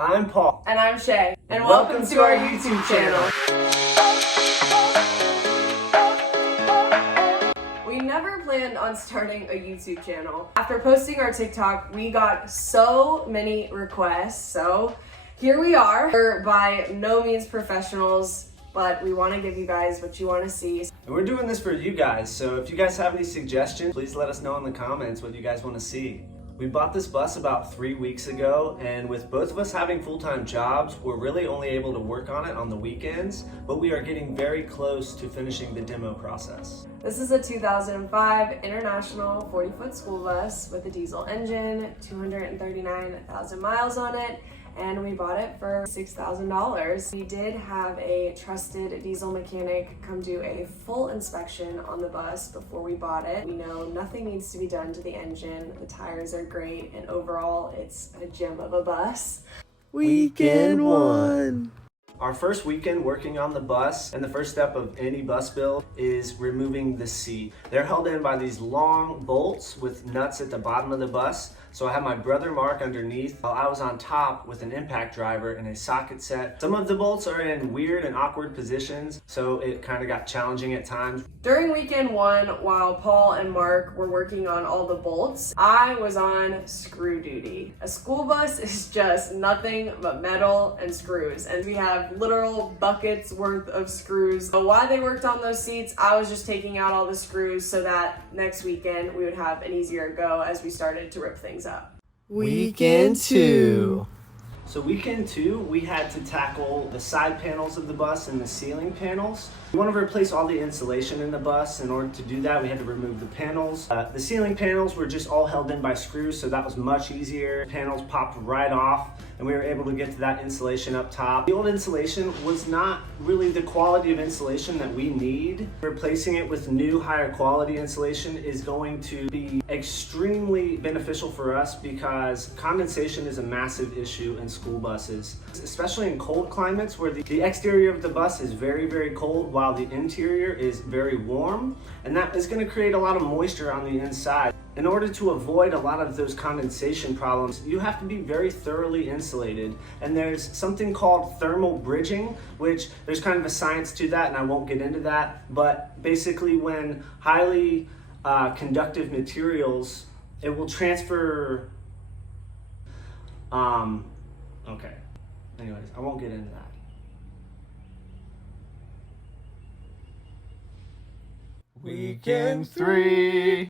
I'm Paul. And I'm Shay. And welcome to our YouTube channel. We never planned on starting a YouTube channel. After posting our TikTok, we got so many requests. So here we are. We're by no means professionals, but we want to give you guys what you want to see. And we're doing this for you guys, so if you guys have any suggestions, please let us know in the comments what you guys want to see. We bought this bus about 3 weeks ago, and with both of us having full-time jobs, we're really only able to work on it on the weekends, but we are getting very close to finishing the demo process. This is a 2005 International 40-foot school bus with a diesel engine, 239,000 miles on it, and we bought it for $6,000. We did have a trusted diesel mechanic come do a full inspection on the bus before we bought it. We know nothing needs to be done to the engine, the tires are great, and overall it's a gem of a bus. Weekend one. Our first weekend working on the bus, and the first step of any bus build is removing the seat. They're held in by these long bolts with nuts at the bottom of the bus. So I have my brother Mark underneath while I was on top with an impact driver and a socket set. Some of the bolts are in weird and awkward positions, so it kind of got challenging at times. During weekend one, while Paul and Mark were working on all the bolts, I was on screw duty. A school bus is just nothing but metal and screws, and we have literal buckets worth of screws. So while they worked on those seats, I was just taking out all the screws so that next weekend we would have an easier go as we started to rip things up. Weekend two. So weekend two, we had to tackle the side panels of the bus and the ceiling panels. We want to replace all the insulation in the bus. In order to do that, we had to remove the panels. The ceiling panels were just all held in by screws, so that was much easier. Panels popped right off, and we were able to get to that insulation up top. The old insulation was not really the quality of insulation that we need. Replacing it with new, higher quality insulation is going to be extremely beneficial for us because condensation is a massive issue in school buses, especially in cold climates where the exterior of the bus is very, very cold while the interior is very warm, and that is going to create a lot of moisture on the inside. In order to avoid a lot of those condensation problems, you have to be very thoroughly insulated. And there's something called thermal bridging, which there's kind of a science to that, and I won't get into that. But basically when highly conductive materials, it will transfer, okay. Anyways, I won't get into that. Weekend three.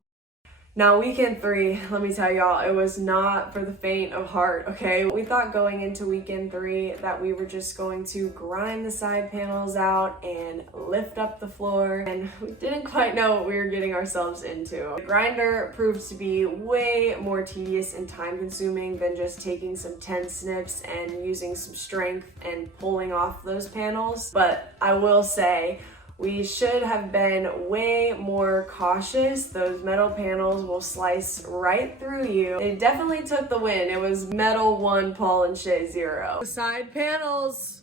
Now, weekend three, let me tell y'all, it was not for the faint of heart, okay? We thought going into weekend three that we were just going to grind the side panels out and lift up the floor, and we didn't quite know what we were getting ourselves into. The grinder proved to be way more tedious and time consuming than just taking some 10 snips and using some strength and pulling off those panels. But I will say, we should have been way more cautious. Those metal panels will slice right through you. It definitely took the win. It was metal 1, Paul and Shay 0. The side panels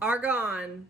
are gone.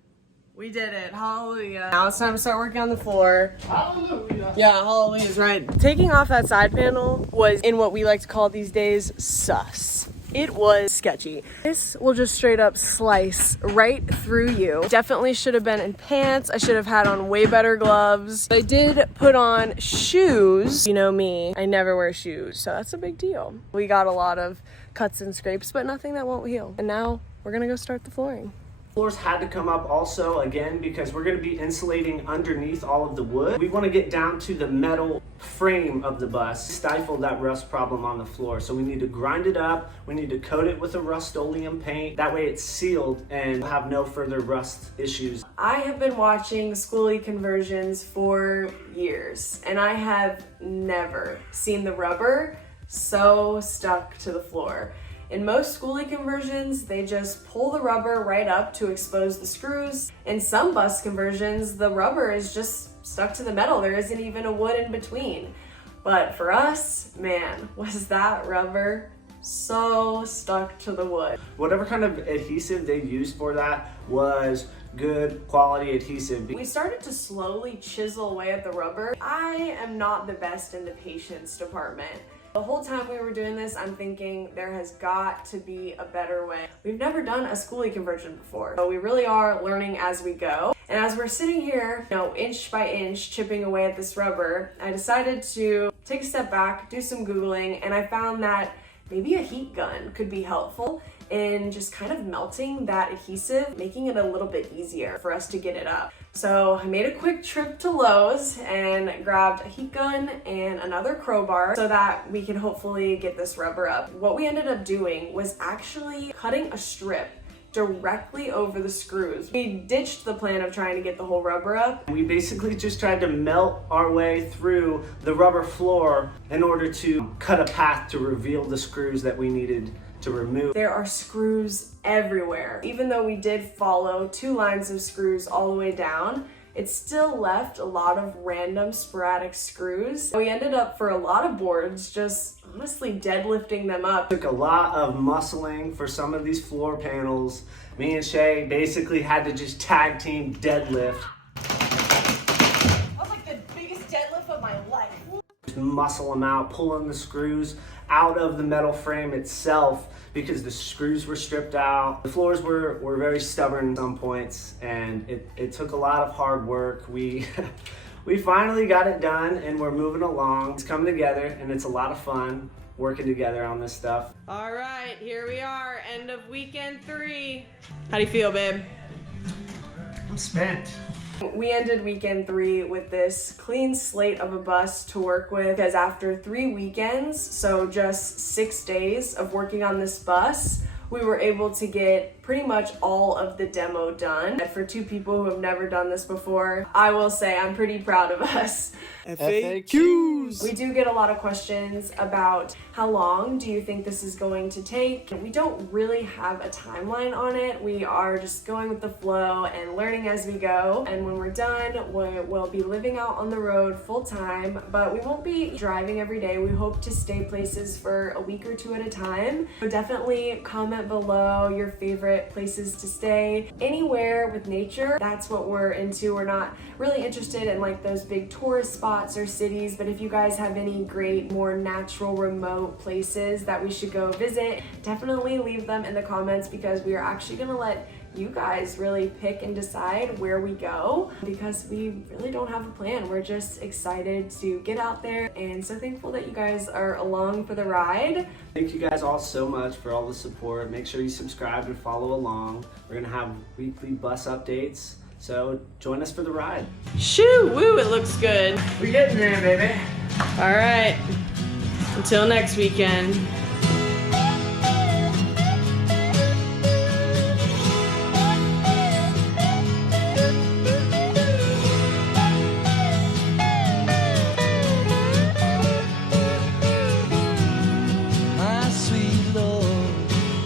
We did it. Hallelujah. Now it's time to start working on the floor. Hallelujah. Yeah, hallelujah is right. Taking off that side panel was, in what we like to call these days, sus. It was sketchy. This will just straight up slice right through you. Definitely should have been in pants. I should have had on way better gloves. I did put on shoes. You know me, I never wear shoes, so that's a big deal. We got a lot of cuts and scrapes, but nothing that won't heal. And now we're gonna go start the flooring. Floors had to come up also, again, because we're going to be insulating underneath all of the wood. We want to get down to the metal frame of the bus, stifle that rust problem on the floor. So we need to grind it up, we need to coat it with a Rust-Oleum paint. That way it's sealed and we'll have no further rust issues. I have been watching Skoolie Conversions for years, and I have never seen the rubber so stuck to the floor. In most Skoolie conversions, they just pull the rubber right up to expose the screws. In some bus conversions, the rubber is just stuck to the metal. There isn't even a wood in between. But for us, man, was that rubber so stuck to the wood. Whatever kind of adhesive they used for that was good quality adhesive. We started to slowly chisel away at the rubber. I am not the best in the patience department. The whole time we were doing this, I'm thinking there has got to be a better way. We've never done a Skoolie conversion before, so we really are learning as we go. And as we're sitting here, inch by inch, chipping away at this rubber, I decided to take a step back, do some Googling, and I found that maybe a heat gun could be helpful in just kind of melting that adhesive, making it a little bit easier for us to get it up. So I made a quick trip to Lowe's and grabbed a heat gun and another crowbar so that we can hopefully get this rubber up. What we ended up doing was actually cutting a strip directly over the screws. We ditched the plan of trying to get the whole rubber up. We basically just tried to melt our way through the rubber floor in order to cut a path to reveal the screws that we needed to remove. There are screws everywhere. Even though we did follow 2 lines of screws all the way down, it still left a lot of random sporadic screws. We ended up, for a lot of boards, just honestly deadlifting them up. Took a lot of muscling for some of these floor panels. Me and Shay basically had to just tag team deadlift. That was like the biggest deadlift of my life. Just muscle them out, pulling the screws out of the metal frame itself because the screws were stripped out. The floors were very stubborn at some points, and it took a lot of hard work. We finally got it done, and we're moving along. It's coming together, and it's a lot of fun working together on this stuff. All right, here we are, end of weekend 3. How do you feel, babe? I'm spent. We ended weekend 3 with this clean slate of a bus to work with, because after 3 weekends, so just 6 days of working on this bus, we were able to get pretty much all of the demo done. And for 2 people who have never done this before, I will say I'm pretty proud of us. FAQs! We do get a lot of questions about how long do you think this is going to take? We don't really have a timeline on it. We are just going with the flow and learning as we go. And when we're done, we'll be living out on the road full time, but we won't be driving every day. We hope to stay places for a week or 2 at a time. So definitely comment below your favorite places to stay. Anywhere with nature, that's what we're into. We're not really interested in like those big tourist spots or cities, but if you guys have any great, more natural, remote places that we should go visit, definitely leave them in the comments, because we are actually gonna let you guys really pick and decide where we go, because we really don't have a plan. We're just excited to get out there, and so thankful that you guys are along for the ride. Thank you guys all so much for all the support. Make sure you subscribe and follow along. We're gonna have weekly bus updates, so join us for the ride. Shoo, woo, it looks good. We're getting there, baby. All right, until next weekend.